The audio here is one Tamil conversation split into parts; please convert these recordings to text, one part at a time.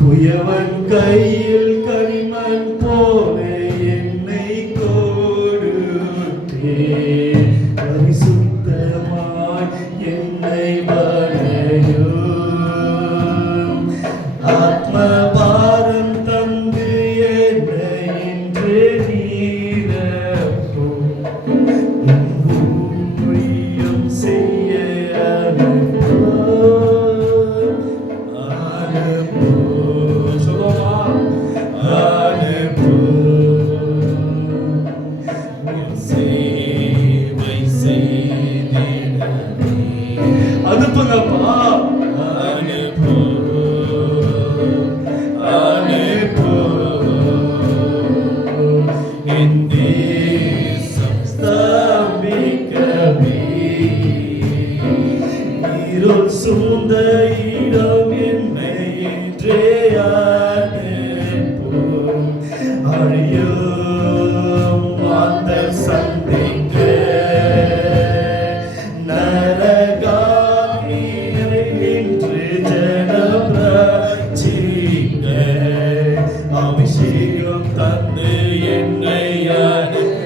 குயவன் கையில் கனிமன் போல என்னை கொடுத்தே, பரிசுத்தமாய் என்னை வரையும், ஆத்ம பாரம் தந்து என்னை இன்று நீரப்பும், ஊழியம் செய்ய சூழ்ந்த இடம் என்னை என்றே அனுப்பும், அழியும் அந்த சந்திக்க நரகாமியை நின்று ஜனம் ரட்சிக்க, அபிஷேகம் தந்து என்னை அனுப்பும்.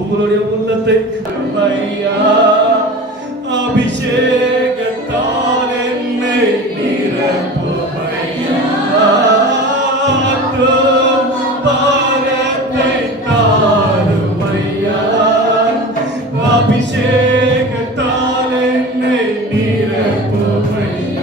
உங்களுடைய உள்ளத்தை அபிஷேகத்தால் என்னை நிரப்பும் ஐயா, பாரத்தை தாரும் ஐயா, அபிஷேகத்தால் என்னை நிரப்பும் ஐயா,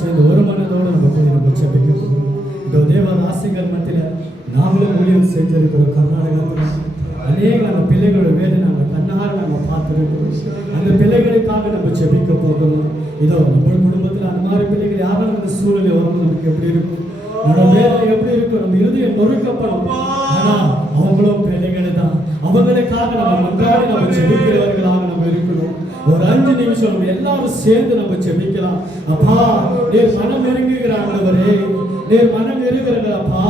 சேர்ந்து ஒரு மனதோடு நம்ம ஜெபிக்கிறோம். இதோ தேவ ராசிகள் மத்தியில் நாமளும் ஊழியம் செஞ்சிருக்கிறோம். கர்நாடகத்தில் அநேக நம்ம பிள்ளைகளோட வேதனை நம்ம கண்ணார நம்ம பார்த்துருக்கிறோம். அந்த பிள்ளைகளுக்காக நம்ம ஜெபிக்க போகணும். இதோ நம்ம குடும்பத்தில் அந்த மாதிரி பிள்ளைகள் யாரும் அந்த சூழ்நிலை வரும் நமக்கு எப்படி இருக்கும், நம்ம வேதனை எப்படி இருக்கும், நம்ம இருதயம் நொறுக்கப்படும். ஆனா அவங்களும் பிள்ளைகளை தான், அவங்களுக்காக நம்ம மன்றாடி நம்ம ஜெபிக்கிறவர்களாக நம்ம இருக்கணும். ஒரு 5 நிமிஷம் எல்லாரும் சேர்ந்து நம்ம ஜெபிக்கலாம். அப்பா நீர் மனம் இறங்குகிற ஆண்டவரே, நீர் மனம் இறங்குகிற அப்பா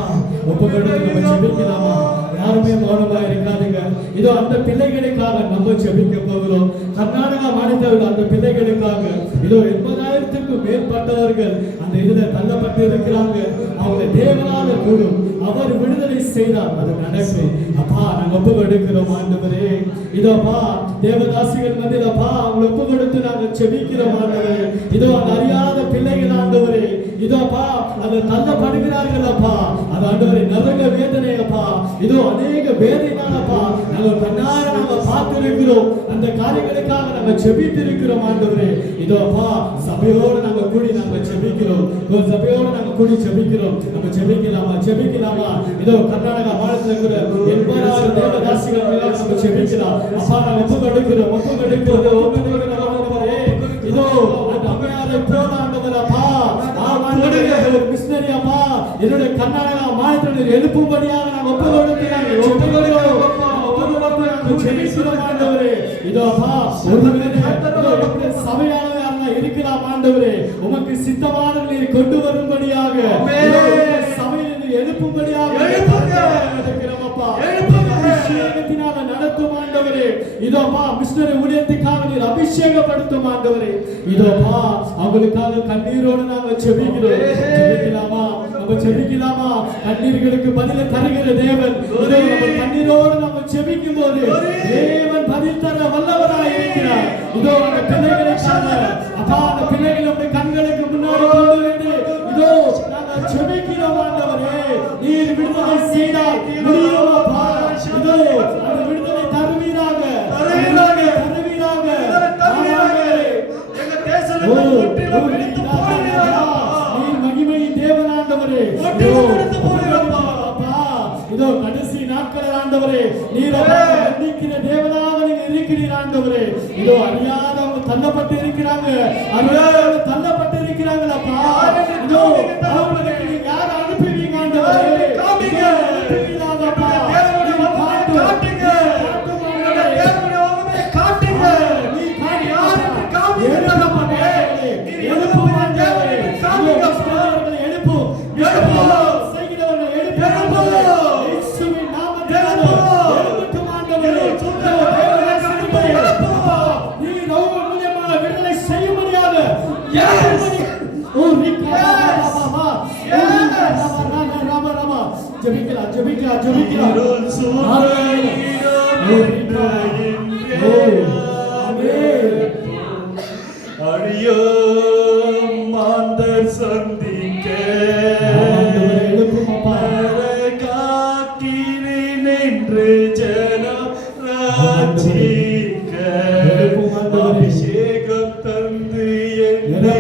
ஒப்புக்கொடுத்து நம்ம ஜெபிக்கலாமா? யாருமே மௌனமா இருக்காதுங்க. இதோ அந்த பிள்ளைகளுக்காக நம்ம ஜெபிக்க போகிறோம். கர்நாடகா மாநிலத்தில் அந்த பிள்ளைகளுக்காக இதோ 80,000க்கும் மேற்பட்டவர்கள் அந்த இதுல தள்ளப்பட்டு இருக்கிறாங்க. அவங்க தேவனால கூடும், அவர் விடுதலை செய்தார், அது நடக்கும். அப்பா நாங்க ஒப்பு கொடுக்கிறோம் ஆண்டவரே. இதோப்பா தேவதாசிகள் மத்தியில் அப்பா அவங்க ஒப்பு கொடுத்து நாங்க ஜெபிக்கிறோம் ஆண்டவரே. இதோ அந்த அறியாத பிள்ளைகள் ஆண்டவரே, இதோப்பா அது தள்ளப்படுகிறார்கள் அப்பா, அது ஆண்டவரே நரக வேதனை அப்பா, இதோ அநேக வேதனைனாலப்பா நாங்க கண்ணார நாங்க பார்த்திருக்கிறோம். அந்த காரியங்களுக்காக நாங்க ஜெபித்திருக்கிறோம் ஆண்டவரே. இதோப்பா சபையோடு நாங்க கூடி நாங்க ஜெபிக்கிறோம். சபையோடு நாங்க கூடி ஜெபிக்கிறோம். நம்ம ஜெபிக்கலாமா? ஜெபிக்கலாமா? இதோ கர்நாடகா மாநிலத்தில் இருக்கிற 80,000 தேவதாசிகள் நம்ம ஜெபிக்கலாம். அப்பா நாங்க ஒப்பு கொடுக்கிறோம், ஒப்பு கொடுக்கிறோம் ஆண்டவரே. இதோ அந்த அம்மையாரை போல ஆண்டவர் அப்பா மிஷனரி அப்பா என்னுடைய கர்நாடகா மாநிலத்தில் எழுப்பும்படியாக நாங்கள் ஒப்பு கொடுக்கிறோம். இதோ அப்பா ஒரு சபையாளர் இருக்கலாம் ஆண்டவரே, உமக்கு சித்தமானவர்களை கொண்டு வரும்படியாக சபையில் எழுப்பும்படியாக அபிஷேகத்தினால நடத்தும் ஆண்டவரே. இதோப்பா மிஷனரி ஊழியத்துக்காக நீர் அபிஷேகப்படுத்தும் ஆண்டவரே. இதோப்பா அவங்களுக்காக கண்ணீரோடு நாங்க ஜெபிக்கிறோம். ஜெபிக்கலாமா? நம்ம ஜெபிக்கலாமா? கண்ணீர்களுக்கு பதில தருகிற தேவன். இதோ நம்ம கண்ணீரோடு நம்ம ஜெபிக்கும் போது தேவன் பதில் தர வல்லவராய் இருக்கிறார். இதோ அந்த பிள்ளைகளுக்காக அப்பா அந்த பிள்ளைகளுடைய கண்களுக்கு முன்னாடி கொண்டு வந்து இதோ நாங்க ஜெபிக்கிறோம் ஆண்டவரே. நீர் விடுதலை செய்தால் முடியும் அப்பா. இதோ அந்த விடுதலை தருவீராக, தருவீராக, தருவீராக. எங்க தேசத்துல முற்றிலும் விடுத்து போடுவீராக. நீர் மகிமையின் தேவன் ஆண்டவரே. இதோ கடைசி நாட்கள் ஆண்டவரே, நீர் மன்னிக்கிற தேவனாக நீர் இருக்கிறீர் ஆண்டவரே. இதோ அறியாதவங்க தள்ளப்பட்டு இருக்கிறாங்க, அறியாதவங்க தள்ளப்பட்டு இருக்கிறாங்களப்பா. இதோ அவங்களுக்கு நீங்க யார் அனுப்புவீங்க ஆண்டவரே? காமிங்க, அனுப்புவீங்கப்பா. காட்டுங்க, காட்டுங்க, நீ காட்டி யாருக்கு காமிங்க ஆண்டவரே. எழுப்பு ஆண்டவரே, காமிங்க அவர்களை எழுப்பு, எழுப்பு செய்கிறவர்கள் எழுப்பு இயேசுவின் நாமத்தில் எழுப்பும் ஆண்டவரே. நீ நோவு மூலமாக விடுதலை செய்ய முடியாது. ஜெபிக்கலாம், ஜெபிக்கலாம், ஜெபிக்கலாம். அடியோ மாந்தர் சந்திக்க காக்கினே நின்று ஜனம் ராஜிக்க அபிஷேகம் தந்து என்னை